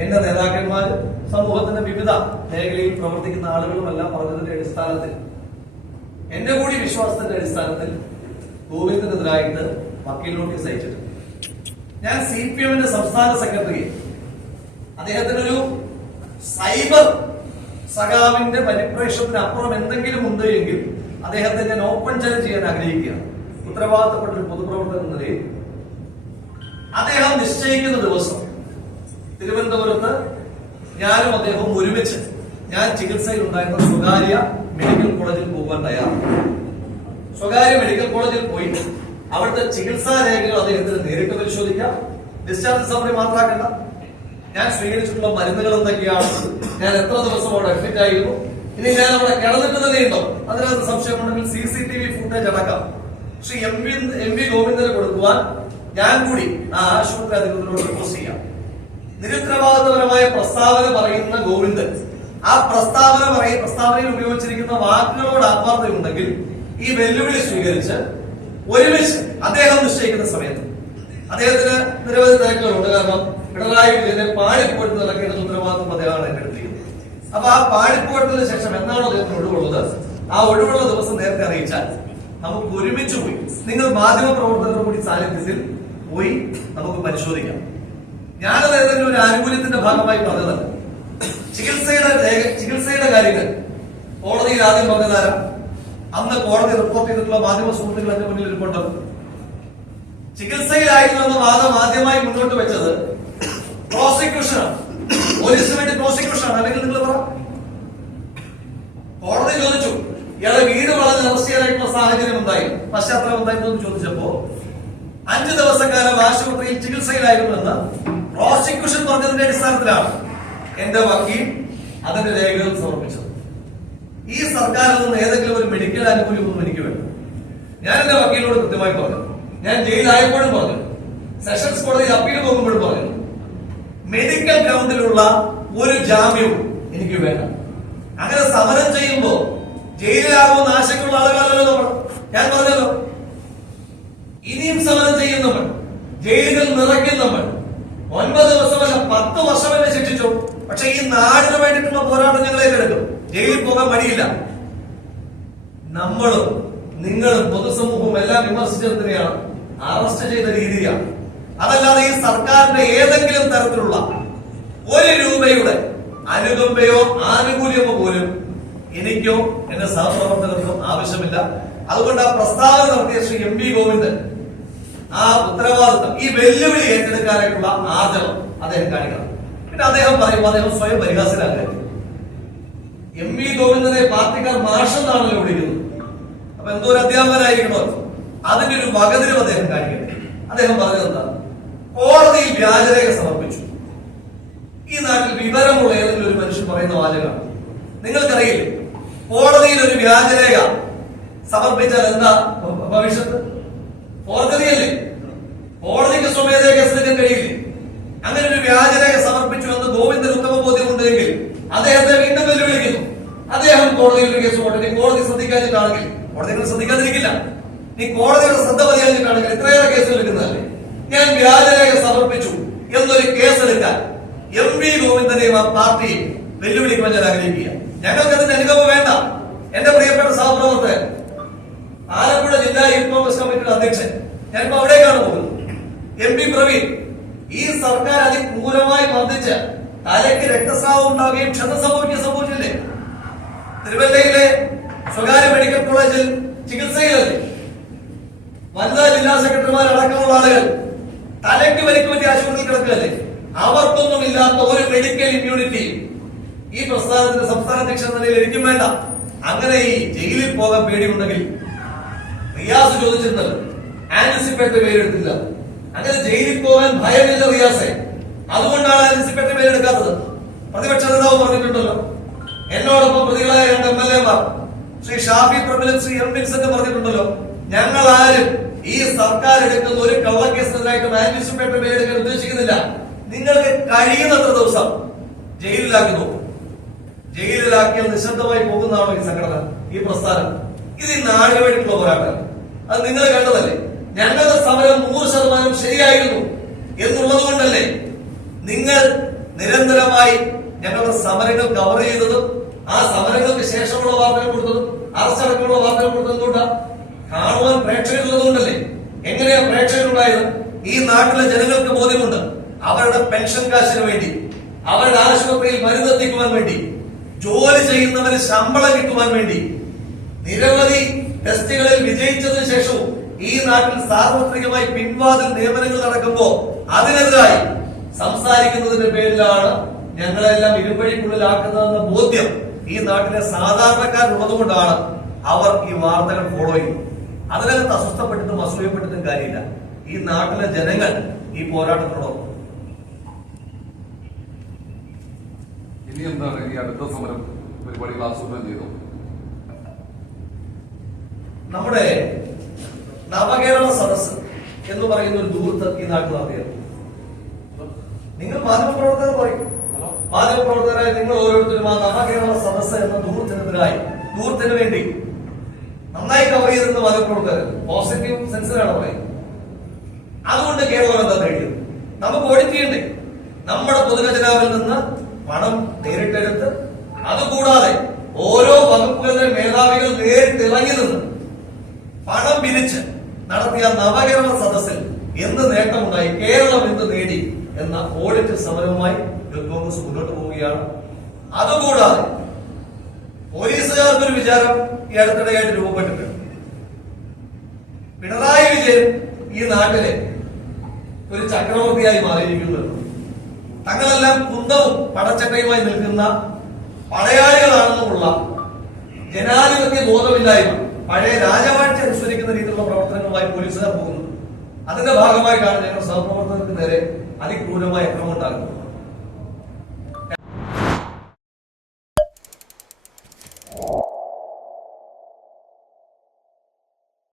എന്റെ നേതാക്കന്മാർ സമൂഹത്തിന്റെ വിവിധ മേഖലയിൽ പ്രവർത്തിക്കുന്ന ആളുകളുമെല്ലാം പറഞ്ഞതിന്റെ അടിസ്ഥാനത്തിൽ എന്റെ കൂടി വിശ്വാസത്തിന്റെ അടിസ്ഥാനത്തിൽ ഗോവിന്ദനെതിരായിട്ട് വക്കീൽ നോട്ടീസ് അയച്ചിട്ടുണ്ട്. ഞാൻ സി പി എമ്മിന്റെ സംസ്ഥാന സെക്രട്ടറി അദ്ദേഹത്തിനൊരു സൈബർ സഖാവിന്റെ പരിപ്രേക്ഷത്തിന് അപ്പുറം എന്തെങ്കിലും ഉണ്ട് എങ്കിൽ അദ്ദേഹത്തെ ഞാൻ ഓപ്പൺ ചലഞ്ച് ചെയ്യാൻ ആഗ്രഹിക്കുകയാണ്. ഉത്തരവാദിത്തപ്പെട്ട ഒരു പൊതുപ്രവർത്തകൻ എന്ന നിലയിൽ അദ്ദേഹം നിശ്ചയിക്കുന്ന ദിവസം തിരുവനന്തപുരത്ത് ഞാനും അദ്ദേഹവും ഒരുമിച്ച് ഞാൻ ചികിത്സയിൽ ഉണ്ടായിരുന്ന സ്വകാര്യ മെഡിക്കൽ കോളേജിൽ പോകാൻ തയ്യാറാണ്. സ്വകാര്യ മെഡിക്കൽ കോളേജിൽ പോയി അവിടുത്തെ ചികിത്സാ രേഖകൾ അദ്ദേഹത്തിന് നേരിട്ട് പരിശോധിക്കാം? ഡിസ്ചാർജ് സമ്മറി മാത്രമാക്കണ്ട. ഞാൻ സ്വീകരിച്ചിട്ടുള്ള മരുന്നുകൾ എന്തൊക്കെയാണ്? ഞാൻ എത്ര ദിവസം അവിടെ അഡ്മിറ്റ് ആയിരുന്നു? ഇനി ഞാൻ അവിടെ കിടന്നിട്ട് തന്നെയുണ്ടോ അതിനകത്ത് സംശയമുണ്ടെങ്കിൽ C C T V footage അടക്കം. Sri M V M V Govindan കൊടുക്കുവാൻ ഞാൻ കൂടി ആ ആശുപത്രി അധികൃതരോട് റിക്വസ്റ്റ് ചെയ്യാം. നിരുത്തരവാദിത്തപരമായ പ്രസ്താവന പറയുന്ന ഗോവിന്ദൻ. ആ പ്രസ്താവന പറയ പ്രസ്താവനയിൽ ഉപയോഗിച്ചിരിക്കുന്ന വാക്കുകളോട് ആത്മാർത്ഥതയുണ്ടെങ്കിൽ ഈ വെല്ലുവിളി സ്വീകരിച്ച് ഒരുമിച്ച് അദ്ദേഹം നിശ്ചയിക്കുന്ന സമയത്ത് അദ്ദേഹത്തിന് നിരവധി തിരക്കുകളുണ്ട് കാരണം പിണറായി വിജയനെ പാടിപ്പോയിട്ട് നടക്കേണ്ട ഉത്തരവാദിത്വം അദ്ദേഹമാണ് ഏറ്റെടുത്തിരിക്കുന്നത്. അപ്പൊ ആ പാഴിപ്പോട്ടത്തിന് ശേഷം എന്നാണോ അദ്ദേഹത്തിന് ഒഴിവുള്ളത്? ആ ഒഴിവുള്ള ദിവസം നേരത്തെ അറിയിച്ചാൽ നമുക്ക് ഒരുമിച്ച് പോയി. നിങ്ങൾ മാധ്യമ പ്രവർത്തകരുടെ കൂടി സാന്നിധ്യത്തിൽ പോയി നമുക്ക് പരിശോധിക്കാം. ഞാനത് ഏതെങ്കിലും ഒരു ആനുകൂല്യത്തിന്റെ ഭാഗമായി പറഞ്ഞതല്ല ചികിത്സയുടെ ചികിത്സയുടെ കാര്യങ്ങൾ. കോടതിയിൽ ആദ്യം പറഞ്ഞതാരാ? അന്ന് കോടതി റിപ്പോർട്ട് ചെയ്തിട്ടുള്ള മാധ്യമ സുഹൃത്തുക്കൾ എന്റെ മുന്നിൽ ഇരിപ്പുണ്ട്? ചികിത്സയിലായിരുന്നു എന്ന വാദം ആദ്യമായി മുന്നോട്ട് വെച്ചത് പ്രോസിക്യൂഷൻ പോലീസിന് വേണ്ടി പ്രോസിക്യൂഷനാണ് അല്ലെങ്കിൽ നിങ്ങൾ പറ. കോടതി ചോദിച്ചു ഇയാളെ വീട് വളഞ്ഞ് അറസ്റ്റ് ചെയ്യാനായിട്ടുള്ള സാഹചര്യം ഉണ്ടായി. പശ്ചാത്തലം ഉണ്ടായിരുന്നു? എന്ന് ചോദിച്ചപ്പോ അഞ്ചു ദിവസക്കാലം ആശുപത്രിയിൽ ചികിത്സയിലായിരുന്നു ചികിത്സയിലായിരുന്നുവെന്ന് പ്രോസിക്യൂഷൻ പറഞ്ഞതിന്റെ അടിസ്ഥാനത്തിലാണ് എന്റെ വക്കീൽ അതിന്റെ രേഖകൾ സമർപ്പിച്ചത്. ഈ സർക്കാരിൽ നിന്ന് ഏതെങ്കിലും ഒരു മെഡിക്കൽ ആനുകൂല്യം ഒന്നും എനിക്ക് വേണ്ട. ഞാൻ എന്റെ വക്കീലിനോട് കൃത്യമായി പറഞ്ഞു. ഞാൻ ജയിലായപ്പോഴും പറഞ്ഞു. സെഷൻസ് കോടതി അപ്പീൽ പോകുമ്പോഴും പറഞ്ഞു. മെഡിക്കൽ ഗ്രൗണ്ടിലുള്ള ഒരു ജാമ്യവും എനിക്ക് വേണ്ട. അങ്ങനെ സമരം ചെയ്യുമ്പോൾ ജയിലിലാകുമെന്ന് ആശങ്കയുള്ള ആളുകളല്ലോ നമ്മൾ. ഞാൻ പറഞ്ഞല്ലോ. ഇനിയും സമരം ചെയ്യുന്നവൾ ജയിലുകൾ നിറയ്ക്കുന്നവൻ ഒൻപത് ദിവസമല്ല പത്ത് വർഷം എന്നെ ശിക്ഷിച്ചു. പക്ഷെ ഈ നാടിന് വേണ്ടിയിട്ടുള്ള പോരാട്ടം ഞങ്ങൾ ഏറ്റെടുക്കും. ജയിലിൽ പോകാൻ മടിയില്ല. നമ്മളും നിങ്ങളും പൊതുസമൂഹവും എല്ലാം വിമർശിച്ചതിനെയാണ് അറസ്റ്റ് ചെയ്ത രീതിയാണ്. അതല്ലാതെ ഈ സർക്കാരിന്റെ ഏതെങ്കിലും തരത്തിലുള്ള ഒരു രൂപയുടെ അനുകമ്പയോ ആനുകൂല്യമോ പോലും എനിക്കോ എന്റെ സഹപ്രവർത്തകർക്കോ ആവശ്യമില്ല. അതുകൊണ്ട് ആ പ്രസ്താവന നടത്തിയ ശ്രീ എം വി ഗോവിന്ദൻ ആ ഉത്തരവാദിത്തം ഈ വെല്ലുവിളി ഏറ്റെടുക്കാനായിട്ടുള്ള ആദരവ് അദ്ദേഹം കാണിക്കണം. പിന്നെ അദ്ദേഹം പറയുമ്പോൾ അദ്ദേഹം സ്വയം പരിഹാസനാകരുത് എം വി ഗോവിന്ദനെ പാർട്ടിക്കാർ മാഷെന്നാണല്ലോ വിളിക്കുന്നത്. അപ്പൊ എന്തോ ഒരു അധ്യാപകനായിരിക്കണോ അതിന്റെ ഒരു വകതിരും അദ്ദേഹം കാണിക്കട്ടെ അദ്ദേഹം പറഞ്ഞത് എന്താ? കോടതിയിൽ വ്യാജരേഖ സമർപ്പിച്ചു. ഈ നാട്ടിൽ വിവരമുള്ള ഏതെങ്കിലും ഒരു മനുഷ്യൻ പറയുന്ന വാചകമാണ് നിങ്ങൾക്കറിയില്ലേ? കോടതിയിൽ ഒരു വ്യാജരേഖ സമർപ്പിച്ചാൽ എന്താ ഭവിഷ്യത്ത്? ഫോർജറിയല്ലേ കോടതിക്ക് സ്വമേധയ കേസെടുക്കാൻ കഴിയില്ലേ? അങ്ങനെ ഒരു വ്യാജരേഖ സമർപ്പിച്ചു എന്ന് ഗോവിന്ദൻ ഉത്തമ ബോധ്യമുണ്ടെങ്കിൽ അദ്ദേഹത്തെ വീണ്ടും വെല്ലുവിളിക്കുന്നു. അദ്ദേഹം കോടതിയിൽ ഒരു കേസ് പോട്ടെ കോടതി ശ്രദ്ധിക്കാതിട്ടാണെങ്കിൽ കോടതികൾ ശ്രദ്ധിക്കാതിരിക്കില്ല. നീ കോടതിയുടെ ശ്രദ്ധ പതിയാതിട്ടാണെങ്കിൽ ഇത്രയേറെ കേസ് എടുക്കുന്നതല്ലേ? ഞാൻ വ്യാജരേഖ സമർപ്പിച്ചു എന്നൊരു കേസ് എടുക്കാൻ എം വി ഗോവിന്ദനെയും ആ പാർട്ടിയും വെല്ലുവിളിക്കുവാൻ ഞാൻ ആഗ്രഹിക്കുക ഞങ്ങൾക്ക് അതിന്റെ അനുഭവം വേണ്ട. എന്റെ പ്രിയപ്പെട്ട സഹപ്രവർത്തകൻ കമ്മിറ്റിയുടെ അധ്യക്ഷൻ. ഞാനിപ്പോ അവിടേക്കാണ് പോകുന്നത്. എം പി പ്രവീൺ ഈ സർക്കാർ അതിക്രൂരമായി മർദ്ദിച്ച് തലയ്ക്ക് രക്തസ്രാവം ഉണ്ടാവുകയും ക്ഷത സംഭവിക്കുകയും സംഭവിച്ചില്ലേ? തിരുവല്ലയിലെ സ്വകാര്യ മെഡിക്കൽ കോളേജിൽ ചികിത്സയിലല്ലേ? വനിതാ ജില്ലാ സെക്രട്ടറിമാർ അടക്കമുള്ള ആളുകൾ തലയ്ക്ക് വലിക്ക് പറ്റി ആശുപത്രിയിൽ കിടക്കുകയല്ലേ? അവർക്കൊന്നും ഇല്ലാത്ത ഒരു മെഡിക്കൽ ഇമ്മ്യൂണിറ്റി ഈ പ്രസ്ഥാനത്തിന്റെ സംസ്ഥാന അധ്യക്ഷൻ നിലയിൽ എനിക്കും വേണ്ട. അങ്ങനെ ഈ ജയിലിൽ പോകാൻ പേടിയുണ്ടെങ്കിൽ റിയാസ് ചോദിച്ചിട്ടുണ്ട് പേരെടുത്തില്ല. അങ്ങനെ ജയിലിൽ പോകാൻ ഭയമില്ല റിയാസെ. അതുകൊണ്ടാണ് ആന്റിസിപ്പേറ്ററി പേരെടുക്കാത്തത്. പ്രതിപക്ഷ നേതാവ് പറഞ്ഞിട്ടുണ്ടല്ലോ. എന്നോടൊപ്പം പ്രതികളായ രണ്ട് എം എൽ എമാർ ശ്രീ ഷാഫി പ്രബലും ശ്രീ എം വിൻസെന്റ് പറഞ്ഞിട്ടുണ്ടല്ലോ. ഞങ്ങൾ ആരും ഈ സർക്കാർ എടുക്കുന്ന ഒരു കള്ളക്കേസിനെതിരായിട്ടും ആന്റിസിപ്പേറ്ററി പേരെടുക്കാൻ ഉദ്ദേശിക്കുന്നില്ല. നിങ്ങൾക്ക് കഴിയുന്നത്ര ദിവസം ജയിലിലാക്കി നോക്കും. ജയിലിലാക്കിയാൽ നിശബ്ദമായി പോകുന്നതാണോ ഈ സംഘടന ഈ പ്രസ്ഥാനം? ഇത് ഈ നാടിന് വേണ്ടിയിട്ടുള്ള പോരാട്ടം. അത് നിങ്ങൾ കണ്ടതല്ലേ? ഞങ്ങളുടെ സമരം നൂറ് ശതമാനം ശരിയായിരുന്നു എന്നുള്ളത് കൊണ്ടല്ലേ? നിങ്ങൾ നിരന്തരമായി ഞങ്ങളുടെ സമരങ്ങൾ കവർ ചെയ്തതും ആ സമരങ്ങൾക്ക് ശേഷമുള്ള വാർത്തകൾ കൊടുത്തതും അറസ്റ്റടക്കമുള്ള വാർത്തകൾ കൊടുത്തതും കൊണ്ട്? കാണുവാൻ പ്രേക്ഷകരുള്ളതുകൊണ്ടല്ലേ എങ്ങനെയാ പ്രേക്ഷകരുണ്ടായത് ഈ നാട്ടിലെ ജനങ്ങൾക്ക് ബോധ്യമുണ്ട്. അവരുടെ പെൻഷൻ കാശിന് വേണ്ടി അവരുടെ ആശുപത്രിയിൽ മരുന്നെത്തിക്കുവാൻ വേണ്ടി ജോലി ചെയ്യുന്നവന് ശമ്പളം കിട്ടുവാൻ വേണ്ടി നിരവധി ടെസ്റ്റുകളിൽ വിജയിച്ചതിനു ശേഷവും ഈ നാട്ടിൽ സാർവത്രികമായി പിൻവാതിൽ നിയമനങ്ങൾ നടക്കുമ്പോ അതിനെതിരായി സംസാരിക്കുന്നതിന്റെ പേരിലാണ് ഞങ്ങളെല്ലാം ഇരുമ്പഴിക്കുള്ളിലാക്കുന്നതെന്ന ബോധ്യം ഈ നാട്ടിലെ സാധാരണക്കാരുള്ളതുകൊണ്ടാണ് അവർ ഈ വാർത്തകൾ ഫോളോ ചെയ്യുന്നത്. അതിനകത്ത് അസ്വസ്ഥപ്പെട്ടിട്ടും അസൂയപ്പെട്ടിട്ടും കാര്യമില്ല. ഈ നാട്ടിലെ ജനങ്ങൾ ഈ പോരാട്ടത്തിനോടൊപ്പം ഇനി എന്താണ് ഈ അടുത്ത സമരം? പരിപാടികൾ ആസൂത്രണം ചെയ്തു നമ്മുടെ നവകേരള സദസ് എന്ന് പറയുന്ന ഒരു ദൂരത്ത് ഈ നാട്ടിൽ നടത്തിയത് നിങ്ങൾ മാധ്യമപ്രവർത്തകർ പറയും. മാധ്യമപ്രവർത്തകരായ നിങ്ങൾ ഓരോരുത്തരും ആ നവകേരള സദസ് എന്ന ദൂരത്തിനെതിരായി ദൂരത്തിന് വേണ്ടി നന്നായി കവർ ചെയ്തിരുന്ന മാധ്യമപ്രവർത്തകർ പോസിറ്റീവ് സെൻസിലാണ് പറയുന്നത്. അതുകൊണ്ട് കേരളം എന്താ നേടിയത് നമുക്ക് ചെയ്യണ്ടേ? നമ്മുടെ പൊതുഖജനാവിൽ നിന്ന് പണം നേരിട്ടെടുത്ത് അതുകൂടാതെ ഓരോ വകുപ്പുകളുടെ മേധാവികൾ നേരിട്ട് ഇറങ്ങി നിന്ന് പണം പിരിച്ച് നടത്തിയ നവകേരള സദസ്സിൽ എന്ത് നേട്ടമുണ്ടായി? കേരളം എന്ത് നേടി? എന്ന ഓഡിറ്റ് സമരവുമായി കോൺഗ്രസ് മുന്നോട്ട് പോവുകയാണ്. അതുകൂടാതെ പോലീസുകാർക്കൊരു വിചാരം ഈ അടുത്തിടെയായിട്ട് രൂപപ്പെട്ടിട്ടുണ്ട്. പിണറായി വിജയൻ ഈ നാട്ടിലെ ഒരു ചക്രവർത്തിയായി മാറിയിരിക്കുന്നു. തങ്ങളെല്ലാം കുന്തവും പടച്ചട്ടയുമായി നിൽക്കുന്ന പടയാളികളാണെന്നുമുള്ള ജനാധിപത്യ ബോധമില്ലായ്മ പഴയ രാജവാഴ്ച അനുസരിക്കുന്ന രീതിയിലുള്ള പ്രവർത്തനങ്ങളുമായി പോലീസുകാർ പോകുന്നു. അതിന്റെ ഭാഗമായി ഭാഗമായിട്ടാണ് ഞങ്ങൾ സഹപ്രവർത്തകർക്ക് നേരെ അതിക്രൂരമായ അക്രമം ഉണ്ടാകുന്നത്